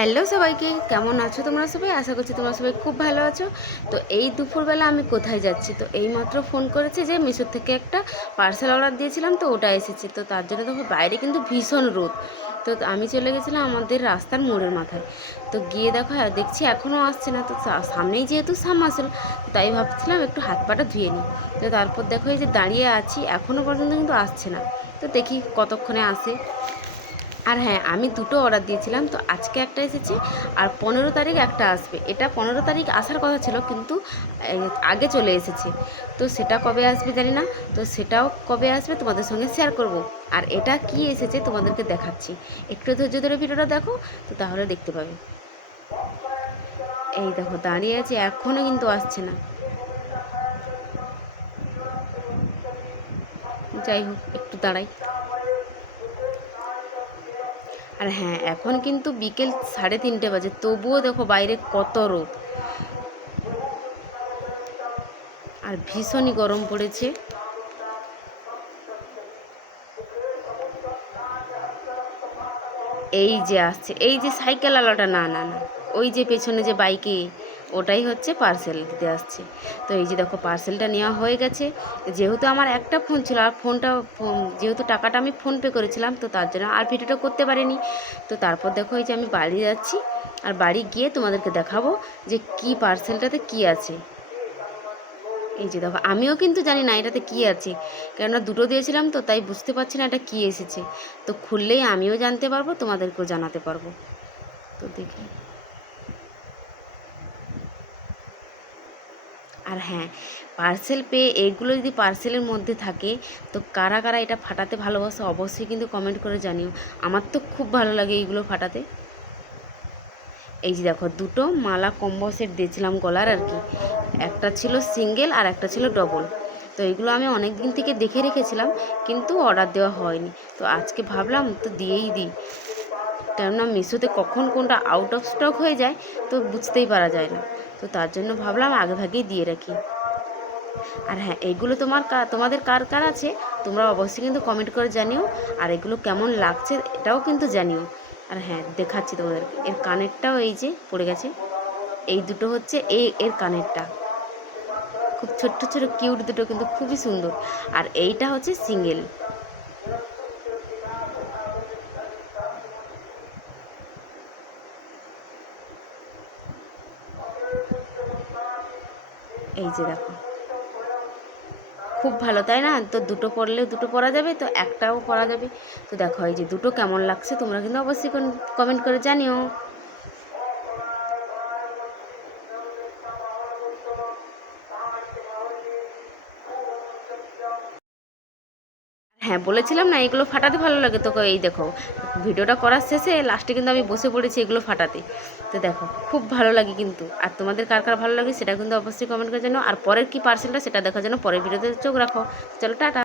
Hello সবাইকে, কেমন আছো তোমরা সবাই? আশা করছি তোমরা সবাই খুব ভালো আছো। তো এই দুপুরবেলা আমি কোথায় যাচ্ছি? তো এইমাত্র ফোন করেছে যে মিশোর থেকে একটা পার্সেল অর্ডার দিয়েছিলাম, তো ওটা এসেছে। তো তার জন্য দেখো বাইরে কিন্তু ভীষণ রোদ। তো আমি চলে গেছিলাম আমাদের রাস্তার মোড়ের মাথায়। তো গিয়ে দেখো, দেখছি এখনও আসছে না। তো সামনেই যেহেতু সামাসেল তাই ভাবছিলাম একটু হাত পাটা ধুয়ে নিই। তো তারপর দেখো এই যে দাঁড়িয়ে আছি এখনও পর্যন্ত কিন্তু আসছে না। তো দেখি কতক্ষণে আসে। আর হ্যাঁ আমি দুটো অর্ডার দিয়েছিলাম, তো আজকে একটা এসেছে আর পনেরো তারিখ একটা আসবে। এটা পনেরো তারিখ আসার কথা ছিল, কিন্তু আগে চলে এসেছে। তো সেটা কবে আসবে জানি না, তো সেটাও কবে আসবে তোমাদের সঙ্গে শেয়ার করব। আর এটা কি এসেছে তোমাদেরকে দেখাচ্ছি। একটু ধৈর্য ধরে ভিডিওটা দেখো, তো তাহলে দেখতে পাবে। এই দেখো, দাঁড়িয়ে আছে এখনও কিন্তু আসছে না। যাই হোক, একটু দাঁড়াই। আর হ্যাঁ এখন কিন্তু বিকেল সাড়ে তিনটে বাজে। তবুও দেখো বাইরে কত রোদ। আর ভীষণই গরম পড়েছে। এই যে আসছে, এই যে সাইকেল আলোটা, না না না। ওই যে পেছনে যে বাইকে, ওটাই হচ্ছে পার্সেল দিতে আসছে। তো এই যে দেখো পার্সেলটা নেওয়া হয়ে গেছে। যেহেতু আমার একটা ফোন ছিল, আর ফোনটা ফোন- যেহেতু টাকাটা আমি ফোনপে করেছিলাম, তো তার জন্য আর ভিডিওটা করতে পারিনি। তো তারপর দেখো, এই যে আমি বাড়ি যাচ্ছি, আর বাড়ি গিয়ে তোমাদেরকে দেখাবো যে কি পার্সেলটাতে কি আছে। এই যে দেখো, আমিও কিন্তু জানি না এটাতে কি আছে। কেননা দুটো দিয়েছিলাম তো, তাই বুঝতে পারছি না এটা কি এসেছে। তো খুললেই আমিও জানতে পারব, তোমাদেরকেও জানাতে পারব। তো দেখি। আর হ্যাঁ পার্সেল পেয়ে এগুলো যদি পার্সেলের মধ্যে থাকে, তো কারা কারা এটা ফাটাতে ভালোবাসো অবশ্যই কিন্তু কমেন্ট করে জানিও। আমার তো খুব ভালো লাগে এইগুলো ফাটাতে। এই যে দেখো, দুটো মালা কম্বো সেট দিয়েছিলাম গলার আর কি। একটা ছিল সিঙ্গেল আর একটা ছিল ডবল তো এগুলো আমি অনেক দিন থেকে দেখে রেখেছিলাম, কিন্তু অর্ডার দেওয়া হয়নি। তো আজকে ভাবলাম তো দিয়েই দিই। কেননা মিশোতে কখন কোনটা আউট অফ স্টক হয়ে যায় তো বুঝতেই পারা যায় না। তো তার জন্য ভাবলাম আগে ভাগেই দিয়ে রাখি। আর হ্যাঁ এগুলো তোমার তোমাদের কার কার আছে? তোমরা অবশ্যই কিন্তু কমেন্ট করে জানিও। আর এগুলো কেমন লাগছে এটাও কিন্তু জানিও। আর হ্যাঁ দেখাচ্ছি তোমাদের এর কানেরটাও এই যে পড়ে গেছে। এই দুটো হচ্ছে এই এর কানেরটা। খুব ছোট্ট ছোট কিউট দুটো কিন্তু খুবই সুন্দর। আর এইটা হচ্ছে সিঙ্গেল এই যে দেখো। খুব ভালো, তাই না? তো দুটো পরলেও দুটো পরা যাবে, তো একটাও পরা যাবে। তো দেখো এই যে দুটো কেমন লাগছে, তোমরা কিন্তু অবশ্যই কমেন্ট করে জানিও। হ্যাঁ বলেছিলাম না, এগুলো ফাটাতে ভালো লাগে। তোকে এই দেখো, ভিডিওটা করার শেষে লাস্টে কিন্তু আমি বসে পড়েছি এগুলো ফাটাতে। তো দেখো, খুব ভালো লাগে কিন্তু। আর তোমাদের কার কার ভালো লাগে সেটা কিন্তু অবশ্যই কমেন্ট করে জানো আর পরের কি পার্সেলটা সেটা দেখার জন্য পরের ভিডিওতে চোখ রাখো। চলো, টাটা।